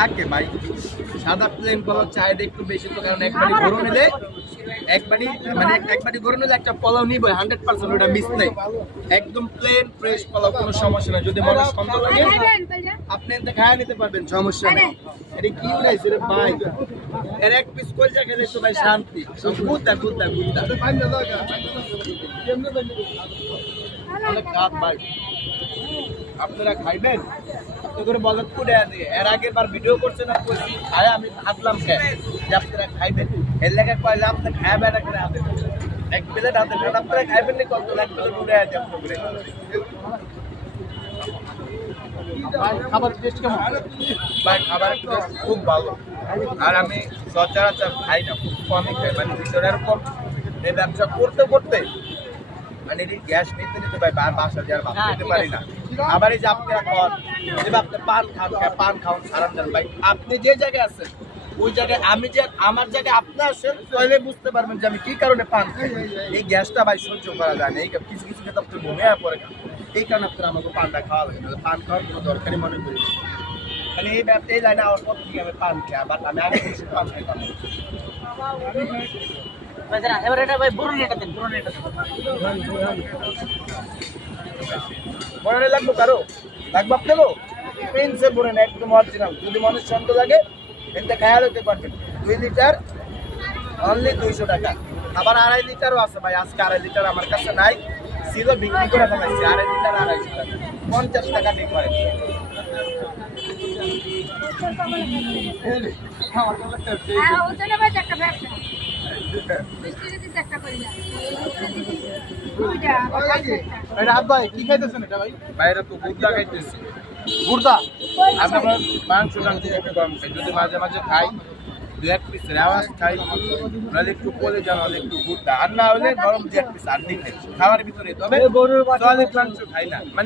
থাকে ভাই সাদা প্লেন পোলাও চাহিদা একটু বেশি তো, কারণ একবারই গরু নিলে একবারই গরু নিলে একটা পোলাও নিব 100% ওটা মিস নেই। একদম প্লেন ফ্রেশ পোলাও, কোনো সমস্যা নেই। যদি মনে সন্দেহ থাকে আপনি এতে খায় নিতে পারবেন, সমস্যা নেই। এটা কি উঠাইছে রে ভাই, এর এক পিস কলজা খেলে তো ভাই শান্তি। গুদ্দা গুদ্দা গুদ্দা অনেক কাজ ভাই। আপনারা খাইবেন করে বলেন কুড়ে দিয়ে এর আগের বার ভিডিও করছে না কইছি খায় আমি ভাবলাম যে আপনারা খাইবেন, এর লেগে কইলে আপনি খাইবেন করে হাতে এক প্লেট হাতে খান, আপনারা খাইবেন না কত এক প্লেট উড়ে আছে আপনাদের খাবার টেস্ট কেমন ভাই? খাবার টেস্ট খুব ভালো। আর আমি সচরাচর খাই না, খুব কমই খাই, মানে ভিতরে এরকম এই ব্যবসা করতে করতে মানে গ্যাস নিতে নিতে ভাই বাসা যাওয়ার ভাব খেতে পারি না। আবার এই যে আপনারা আপনি পান খান, পান খাওয়ান সারান যান ভাই। আপনি যে জায়গায় আছেন ওই জায়গায় আমি যে আমার জায়গায় আপনি আসেন তাহলে বুঝতে পারবেন যে আমি কি কারণে পান খাই। এই গ্যাসটা ভাই সহ্য করা যায় না, এই কিছু কিছু ক্ষেত্রে আপনি ঘুমে পড়ে এই কারণে আপনারা আমাকে পানটা খাওয়া লাগে না। পান খাওয়ার কোনো দরকারই মনে করি মানে এই ব্যাপারটা এই লাইনে আমার পর থেকে আমি পান খাই, বাট আমি আগে বেশি পান খাইতাম। এবার এটা ভাই বড় নেটা দেন, বড় নেটা বড় লাগবে কারো লাগবে আপনারও পেন্সে বড় না একদম অরিজিনাল। যদি মনের ছন্দ লাগে এতে খায়া দিতে পারবেন। 2 লিটার অনলি 200 টাকা। আবার 2.5 লিটারও আছে ভাই, আজকে 2.5 লিটার আমার কাছে নাই, ছিল বিক্রি করে ফেলাইছি। 2.5 লিটার 250 টাকা, 50 টাকা ডিফারেন্স। ভাই কি খাইতেছেন এটা ভাই? বাইরে তো গুড়দা খাইতেছি, গুড়দা। আমি আমার মাংস টাংস একটু কম খাই, যদি মাঝে মাঝে খাই 2-1 পিস আওয়াজ খাই, নাহলে একটু বলে যান, নাহলে একটু গুড়দা, আর না হলে গরম 2-1 পিস আর দিন খাই খাওয়ার ভিতরে। তবে চলে মাংস খাই না, মানে